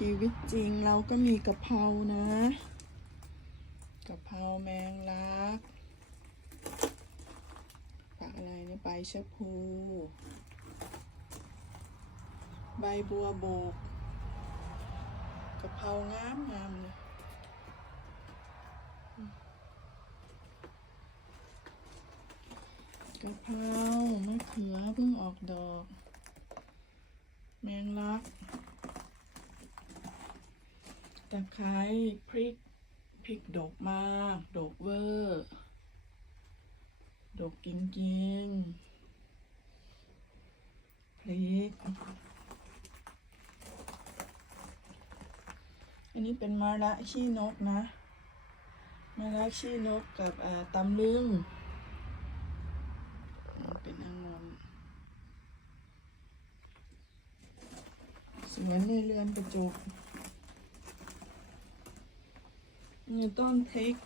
ชีวิตจริงเราก็มีกะเพรานะกะเพราแมงลักผักอะไรเนี่ยใบชะพู ใบบัวโบกกะเพรางามงามเลยกะเพรามะเขอเพิ่งออกดอก แมงลัก ตะไคร้พริกพริกดกมากดกเวอร์ดกจริงๆพริก อันนี้เป็นมะระขี้นกนะมะระขี้นกกับอ่าตำลึงเป็นองุ่นสวนในเรือนกระจก นี่ต้นพริก